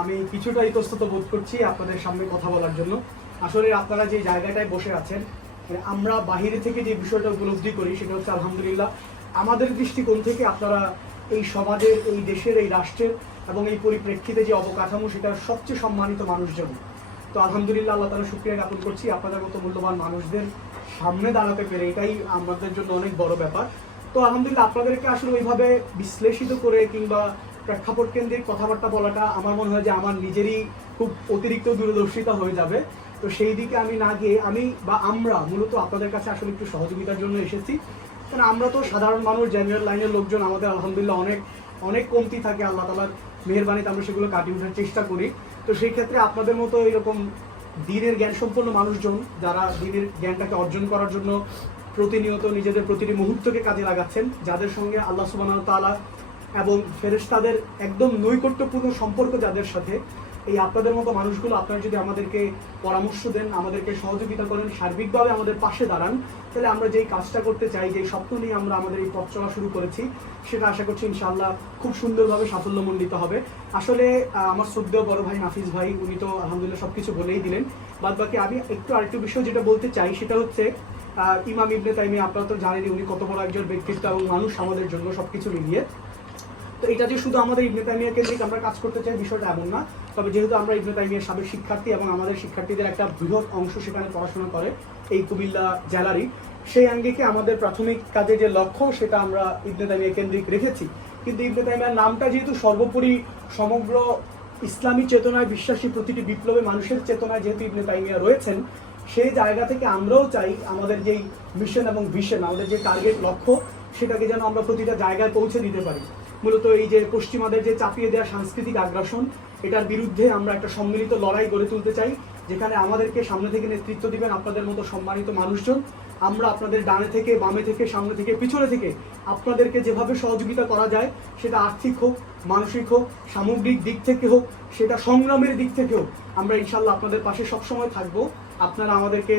আমি কিছুটা ইতস্তত বোধ করছি আপনাদের সামনে কথা বলার জন্য। আসলে আপনারা যে জায়গাটায় বসে আছেন, আমরা বাহিরে থেকে যে বিষয়টা উপলব্ধি করি সেটা হচ্ছে আলহামদুলিল্লাহ আমাদের দৃষ্টিকোণ থেকে আপনারা এই সমাজের, এই দেশের, এই রাষ্ট্রের এবং এই পরিপ্রেক্ষিতে যে অবকাঠামো সেটার সবচেয়ে সম্মানিত মানুষজন। তো আলহামদুলিল্লাহ আল্লাহ তাআলা শুকরিয়া জ্ঞাপন করছি আপনাদের মতো মূল্যবান মানুষদের সামনে দাঁড়াতে পেরে, এটাই আমাদের জন্য অনেক বড় ব্যাপার। তো আলহামদুলিল্লাহ আপনাদেরকে আসলে ওইভাবে বিশ্লেষিত করে কিংবা প্রেক্ষাপট কেন্দ্রিক কথাবার্তা বলাটা আমার মনে হয় যে আমার নিজেরই খুব অতিরিক্ত দূরদর্শিতা হয়ে যাবে। তো সেই দিকে আমি না গিয়ে আমরা মূলত আপনাদের কাছে আসলে একটু সহযোগিতার জন্য এসেছি। কারণ আমরা তো সাধারণ মানুষ, জেনারেল লাইনের লোকজন, আমাদের আলহামদুলিল্লাহ অনেক অনেক কমতি থাকে। আল্লাহ তাআলার মেহেরবানিতে আমরা সেগুলো কাটিয়ে ওঠার চেষ্টা করি। তো সেই ক্ষেত্রে আপনাদের মতো এরকম দ্বীনের জ্ঞান সম্পন্ন মানুষজন, যারা দ্বীনের জ্ঞানটাকে অর্জন করার জন্য প্রতিনিয়ত নিজেদের প্রতিটি মুহূর্তকে কাজে লাগাচ্ছেন, যাদের সঙ্গে আল্লাহ সুবহানাহু ওয়া তাআলা এবং ফেরেশতাদের একদম নৈকট্যপূর্ণ সম্পর্ক যাদের সাথে, এই আপনাদের মতো মানুষগুলো আপনারা যদি আমাদেরকে পরামর্শ দেন, আমাদেরকে সহযোগিতা করেন, সার্বিকভাবে আমাদের পাশে দাঁড়ান, তাহলে আমরা যেই কাজটা করতে চাই, যেই স্বপ্ন নিয়ে আমরা আমাদের এই পথ চলা শুরু করেছি, সেটা আশা করছি ইনশাআল্লাহ খুব সুন্দরভাবে সাফল্যমণ্ডিত হবে। আসলে আমার শ্রদ্ধেয় বড় ভাই নাফিস ভাই, উনি তো আলহামদুলিল্লাহ সবকিছু বলেই দিলেন। বাদ বাকি আমি আরেকটু বিষয় যেটা বলতে চাই সেটা হচ্ছে ইমাম ইবনে তাইমিয়া, আপনারা তো জানেনই উনি কত বড় একজন ব্যক্তিত্ব এবং মানুষ আমাদের জন্য সবকিছু মিলিয়ে। তো এটা যে শুধু আমাদের ইবনে তাইমিয়া কেন্দ্রিক আমরা কাজ করতে চাই বিষয়টা এমন না। তবে যেহেতু আমরা ইবনে তাইমিয়ার সাবেক শিক্ষার্থী এবং আমাদের শিক্ষার্থীদের একটা বৃহৎ অংশ সেখানে পড়াশোনা করে এই কুমিল্লা জেলারই, সেই আঙ্গিকে আমাদের প্রাথমিক কাজে যে লক্ষ্য সেটা আমরা ইবনে তাইমিয়া কেন্দ্রিক রেখেছি। কিন্তু ইবনে তাইমিয়ার নামটা যেহেতু সর্বোপরি সমগ্র ইসলামী চেতনায় বিশ্বাসী প্রতিটি বিপ্লবে মানুষের চেতনায় যেহেতু ইবনে তাইমিয়া রয়েছেন, সেই জায়গা থেকে আমরাও চাই আমাদের যেই মিশন এবং ভিশন, আমাদের যে টার্গেট লক্ষ্য, সেটাকে যেন আমরা প্রতিটা জায়গায় পৌঁছে দিতে পারি। মূলত এই যে পশ্চিমাদের যে চাপিয়ে দেওয়া সাংস্কৃতিক আগ্রাসন, এটার বিরুদ্ধে আমরা একটা সম্মিলিত লড়াই গড়ে তুলতে চাই, যেখানে আমাদেরকে সামনে থেকে নেতৃত্ব দিবেন আপনাদের মতো সম্মানিত মানুষজন। আমরা আপনাদের ডানে থেকে, বামে থেকে, সামনে থেকে, পিছনে থেকে আপনাদেরকে যেভাবে সহযোগিতা করা যায়, সেটা আর্থিক হোক, মানসিক হোক, সামগ্রিক দিক থেকে হোক, সেটা সংগ্রামের দিক থেকে হোক, আমরা ইনশাল্লাহ আপনাদের পাশে সবসময় থাকবো। আপনারা আমাদেরকে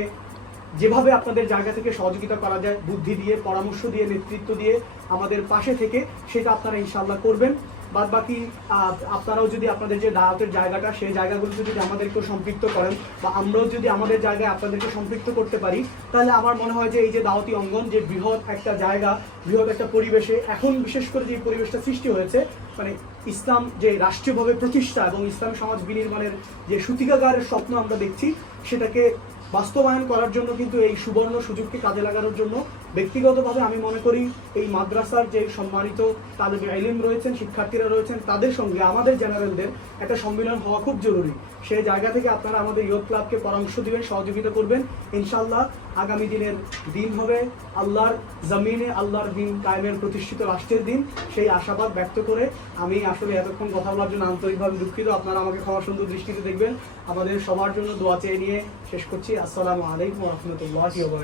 যেভাবে আপনাদের জায়গা থেকে সহযোগিতা করা যায়, বুদ্ধি দিয়ে, পরামর্শ দিয়ে, নেতৃত্ব দিয়ে আমাদের পাশে থেকে, সেটা আপনারা ইনশাআল্লাহ করবেন। বাদ বাকি আপনারাও যদি আপনাদের যে দাওয়াতের জায়গাটা, সেই জায়গাগুলোতে যদি আমাদেরকেও সম্পৃক্ত করেন, বা আমরাও যদি আমাদের জায়গায় আপনাদেরকে সম্পৃক্ত করতে পারি, তাহলে আমার মনে হয় যে এই যে দাওয়াতি অঙ্গন, যে বৃহৎ একটা জায়গা, বৃহৎ একটা পরিবেশে এখন বিশেষ করে যে পরিবেশটা সৃষ্টি হয়েছে, মানে ইসলাম যে রাষ্ট্রীয়ভাবে প্রতিষ্ঠা এবং ইসলাম সমাজ বিনির্মাণের যে সূতিকাগারের স্বপ্ন আমরা দেখছি, সেটাকে বাস্তবায়ন করার জন্য কিন্তু এই সুবর্ণ সুযোগকে কাজে লাগানোর জন্য ব্যক্তিগতভাবে আমি মনে করি এই মাদ্রাসার যে সম্মানিত তালেবে ইলম রয়েছেন, শিক্ষার্থীরা রয়েছেন, তাদের সঙ্গে আমাদের জেনারেলদের একটা সম্মিলন হওয়া খুব জরুরি। সেই জায়গা থেকে আপনারা আমাদের ইয়ুথ ক্লাবকে পরামর্শ দিবেন, সহযোগিতা করবেন। ইনশাআল্লাহ আগামী দিনের দিন হবে আল্লাহর জমিনে আল্লাহর দিন কায়েমের প্রতিষ্ঠিত রাষ্ট্রের দিন, সেই আশাবাদ ব্যক্ত করে আমি আসলে এতক্ষণ কথা বলার জন্য আন্তরিকভাবে দুঃখিত। আপনারা আমাকে ক্ষমা সুন্দর দৃষ্টিতে দেখবেন। আমাদের সবার জন্য দোয়া চেয়ে নিয়ে শেষ করছি। আসসালামু আলাইকুম ওয়া রাহমাতুল্লাহি ওয়া বারাকাতুহু।